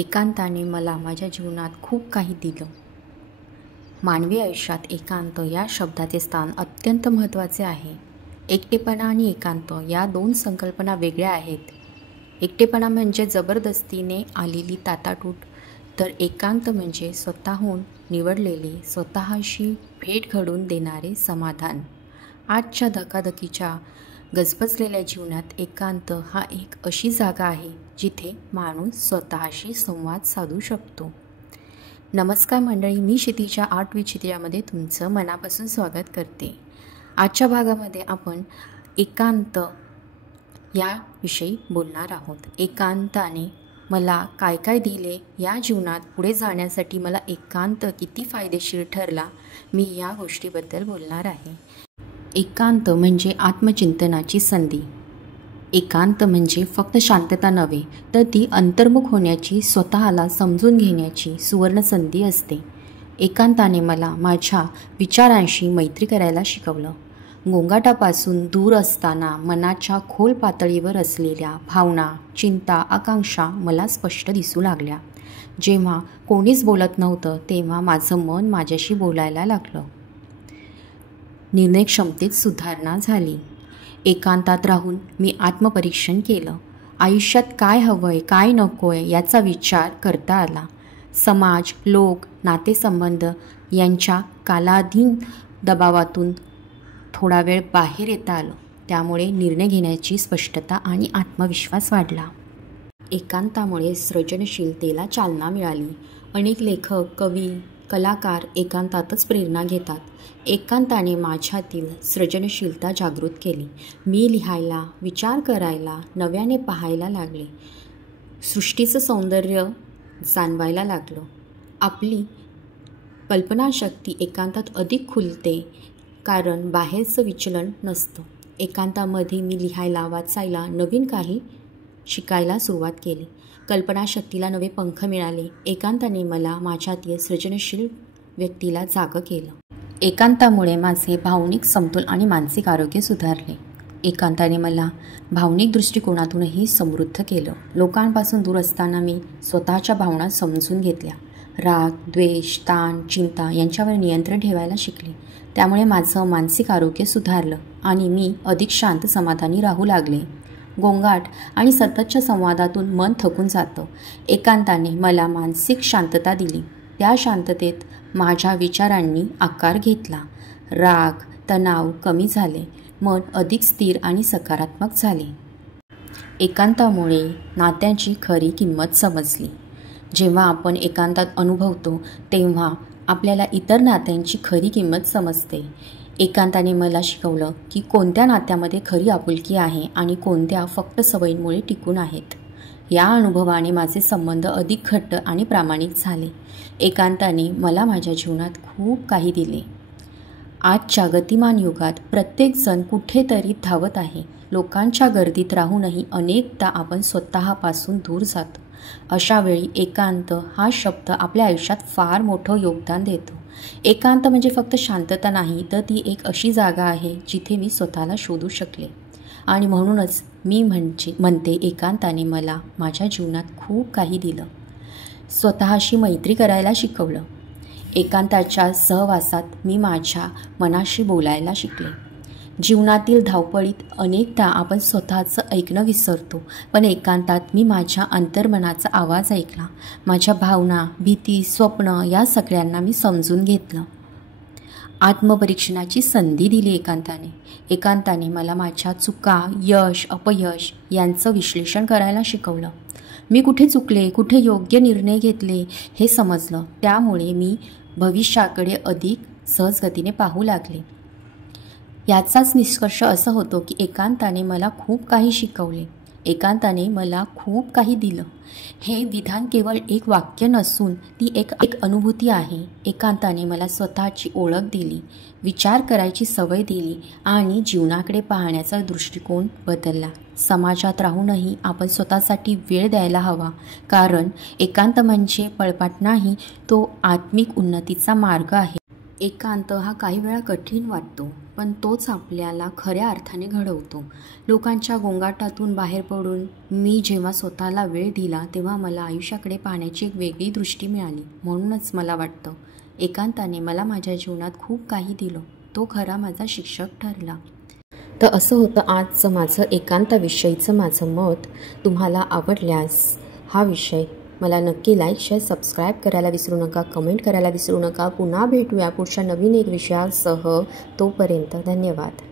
एकांताने मला माझ्या जीवनात खूप काही दिलं. मानवी आयुष्यात एकांत या शब्दाचे स्थान अत्यंत महत्त्वाचे आहे. एकटेपणा आणि एकांत या दोन संकल्पना वेगळ्या आहेत. एकटेपणा म्हणजे जबरदस्तीने आलेली ताटातूट, तर एकांत म्हणजे स्वतःहून निवडलेले स्वतःशी भेट घडवून देणारे समाधान. आजच्या धकाधकीच्या गजबजलेल्या जीवनात एकांत हा एक अशी जागा आहे जिथे माणूस स्वतःशी संवाद साधू शकतो. नमस्कार मंडळी, मी क्षितिजा आर्ट विथ क्षितिजामध्ये तुमचं मनापासून स्वागत करते. आजच्या भागामध्ये आपण एकांत याविषयी बोलणार आहोत. एकांताने मला काय काय दिले, या जीवनात पुढे जाण्यासाठी मला एकांत किती फायदेशीर ठरला, मी या गोष्टीबद्दल बोलणार आहे. एकांत म्हणजे आत्मचिंतनाची संधी. एकांत म्हणजे फक्त शांतता नव्हे, तर ती अंतर्मुख होण्याची, स्वतःला समजून घेण्याची सुवर्ण संधी असते. एकांताने मला माझ्या विचारांशी मैत्री करायला शिकवलं. गोंगाटापासून दूर असताना मनाच्या खोल पातळीवर असलेल्या भावना, चिंता, आकांक्षा मला स्पष्ट दिसू लागल्या. जेव्हा कोणीच बोलत नव्हतं तेव्हा माझं मन माझ्याशी बोलायला लागलं. निर्णय क्षमतेत सुधारणा झाली. एकांतात राहून मी आत्मपरीक्षण केलं. आयुष्यात काय हवंय, काय नकोय याचा विचार करता आला. समाज, लोक, नातेसंबंध यांच्या कालाधीन दबावातून थोडा वेळ बाहेर येता आलं. त्यामुळे निर्णय घेण्याची स्पष्टता आणि आत्मविश्वास वाढला. एकांतामुळे सृजनशीलतेला चालना मिळाली. अनेक लेखक, कवी, कलाकार एकांतातच प्रेरणा घेतात. एकांताने माझ्यातील सृजनशीलता जागृत केली. मी लिहायला, विचार करायला, नव्याने पाहायला लागले. सृष्टीचं सौंदर्य जाणवायला लागलं. आपली कल्पनाशक्ती एकांतात अधिक खुलते, कारण बाहेरचं विचलन नसतं. एकांतामध्ये मी लिहायला, वाचायला, नवीन काही शिकायला सुरुवात केली. कल्पनाशक्तीला नवे पंख मिळाले. एकांताने मला माझ्यातील सृजनशील व्यक्तीला जागं केलं. एकांतामुळे माझे भावनिक समतोल आणि मानसिक आरोग्य सुधारले. एकांताने मला भावनिक दृष्टिकोनातूनही समृद्ध केलं. लोकांपासून दूर असताना मी स्वतःच्या भावना समजून घेतल्या. राग, द्वेष, ताण, चिंता यांच्यावर नियंत्रण ठेवायला शिकले. त्यामुळे माझं मानसिक आरोग्य सुधारलं आणि मी अधिक शांत, समाधानी राहू लागले. गोंगाट आणि सततच्या संवादातून मन थकून जातं. एकांताने मला मानसिक शांतता दिली. त्या शांततेत माझ्या विचारांनी आकार घेतला. राग, तणाव कमी झाले. मन अधिक स्थिर आणि सकारात्मक झाले. एकांतामुळे नात्यांची खरी किंमत समजली. जेव्हा आपण एकांतात अनुभवतो तेव्हा आपल्याला इतर नात्यांची खरी किंमत समजते. एकांताने मला शिकवलं की कोणत्या नात्यामध्ये खरी आपुलकी आहे आणि कोणत्या फक्त सवयींमुळे टिकून आहेत. या अनुभवाने माझे संबंध अधिक घट्ट आणि प्रामाणिक झाले. एकांताने मला माझ्या जीवनात खूप काही दिले. आजच्या गतिमान युगात प्रत्येकजण कुठेतरी धावत आहे. लोकांच्या गर्दीत राहूनही अनेकदा आपण स्वतःपासून दूर जातो. अशावेळी एकांत हा शब्द आपल्या आयुष्यात फार मोठं योगदान देतो. एकांत म्हणजे फक्त शांतता नाही, तर ती एक अशी जागा आहे जिथे मी स्वतःला शोधू शकले. आणि म्हणूनच मी म्हणते एकांताने मला माझ्या जीवनात खूप काही दिलं. स्वतःशी मैत्री करायला शिकवलं. एकांताच्या सहवासात मी माझ्या मनाशी बोलायला शिकले. जीवनातील धावपळीत अनेकदा आपण स्वतःचं ऐकणं विसरतो, पण एकांतात मी माझ्या अंतर्मनाचा आवाज ऐकला. माझ्या भावना, भीती, स्वप्न या सगळ्यांना मी समजून घेतलं. आत्मपरीक्षणाची संधी दिली एकांताने. एकांताने मला माझ्या चुका, यश, अपयश यांचं विश्लेषण करायला शिकवलं. मी कुठे चुकले, कुठे योग्य निर्णय घेतले हे समजलं. त्यामुळे मी भविष्याकडे अधिक सहजगतीने पाहू लागले. याचाच निष्कर्ष असा होतो की एकांताने मला खूप काही शिकवले. एकांताने मला खूप काही दिलं. हे विधान केवळ एक वाक्य नसून ती एक अनुभूती आहे. एकांताने मला स्वतःची ओळख दिली, विचार करायची सवय दिली आणि जीवनाकडे पाहण्याचा दृष्टिकोन बदलला. समाजात राहूनही आपण स्वतःसाठी वेळ द्यायला हवा, कारण एकांत म्हणजे पळपाट नाही, तो आत्मिक उन्नतीचा मार्ग आहे. एकांत हा काही वेळा कठीण वाटतो, पण तोच आपल्याला खऱ्या अर्थाने घडवतो. लोकांच्या गोंगाटातून बाहेर पडून मी जेव्हा स्वतःला वेळ दिला, तेव्हा मला आयुष्याकडे पाहण्याची एक वेगळी दृष्टी मिळाली. म्हणूनच मला वाटतं, एकांताने मला माझ्या जीवनात खूप काही दिलं. तो खरा माझा शिक्षक ठरला. तर असं होतं आजचं माझं एकांताविषयीचं माझं मत. तुम्हाला आवडल्यास हा विषय मला नक्की लाईक, शेअर, सबस्क्राईब करायला विसरू नका. कमेंट करायला विसरू नका. पुन्हा भेटूया पुढच्या नवीन एक विषयासह. तोपर्यंत धन्यवाद.